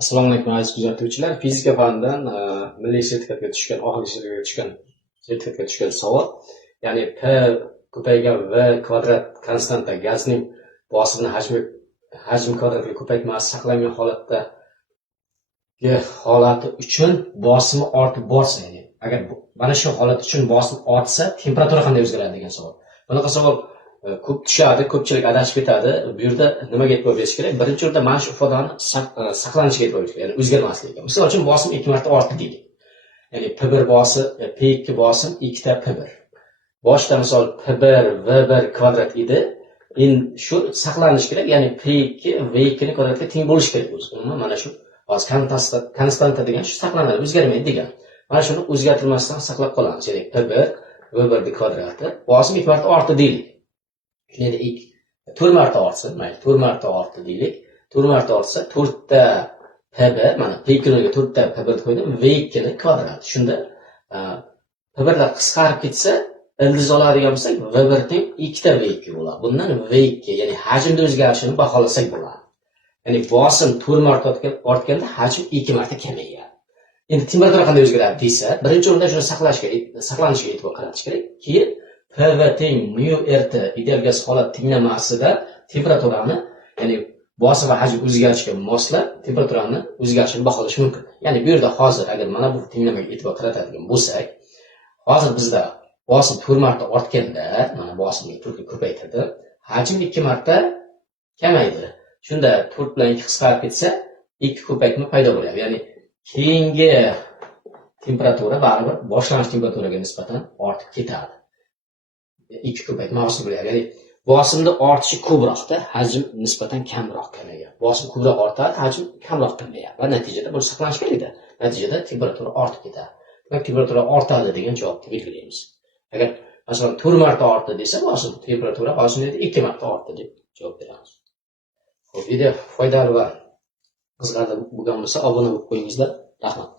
Assalomu alaykum aziz kuzatuvchilar. Fizika fanidan milliy sertifikatga tushgan, sertifikatga tushgan savol. Ya'ni P ko'paygan V kvadrat konstanta gazning bosimini hajmi kvadratga ko'paytmasi saqlangan holati uchun bosimi ortib borsa, ya'ni agar mana shu holat uchun bosim ortsa, temperatura qanday o'zgaradi degan savol. Bunaqa savol ko'p tushadi, ko'pchilik adashib ketadi. Bu yerda nimaga e'tibor berish kerak? Birinchi o'rinda mana shu ifodani saqlanishiga e'tibor berish kerak, ya'ni o'zgarmasligi. Misol uchun bosim 2 marta ortdi deylik. Ya'ni P1 bosim, P2 bosim 2 ta P1. Boshda misol P1 V1 kvadrat edi. Endi shu saqlanishi kerak, ya'ni P2 V2 ni kvadratga teng bo'lishi kerak o'zi. Umuman mana shu hozir konstanta degan shu saqlanadi, o'zgarmaydi degan. Mana shuni o'zgartirmasdan saqlab qolamiz. Ya'ni P1 V1 kvadrati bosim 2 marta ortdi deylik. Endi 4 marta ortsa, mayli 4 marta ortdi deylik. 4 marta ortsa 4 ta P1, mana P2 ga 4 ta P1 qo'ydim, V2 ni kvadrat. Shunda P1 lar qisqarib ketsa, ildiz oladigan bo'lsak, V1 teng 2 ta V2 bo'ladi. Bundan V2, ya'ni hajmda o'zgarishini baholasak bo'ladi. Ya'ni bosim 4 marta ortganda hajm 2 marta kamayadi. Endi temperatura qanday o'zgaradi desa, birinchi o'rinda shuni saqlanishiga e'tibor qaratish kerak. Keyin PV teng mu RT ideal gaz holat tenglamasida temperaturani, ya'ni bosim va hajm o'zgarishiga moslab temperaturani o'zgarishini baholash mumkin. Ya'ni bu yerda hozir agar mana bu tenglamaga e'tibor qaratadigan bo'lsak, hozir bizda bosim 4 marta ortganda, mana bosimni 4 ga ko'paytirdi, hajm 2 marta kamaydi. Shunda 4 bilan 2 qisqarib ketsa, 2 ko'paytma paydo bo'ladi. Ya'ni keyingi temperatura baribir boshlang'ich temperaturaga nisbatan ortib ketadi. 2 ko'paytma hosil bo'ladi. Ya'ni bosimda ortishi ko'proqda, hajm nisbatan kamroq kamayadi. Bosim ko'proq ortadi, hajm kamroq kamayadi. Va natijada bu saqlanish kerak-da. Natijada temperatura ortib ketadi. Demak, temperatura ortadi degan javobni belgilaymiz. Agar masalan 4 marta ortdi desa, bosim temperatura hozir 2 marta ortdi deb javob beramiz. Xo'p, video foydali va qiziqarli bo'lgan bo'lsa, obuna bo'lib qo'yingizlar. Rahmat.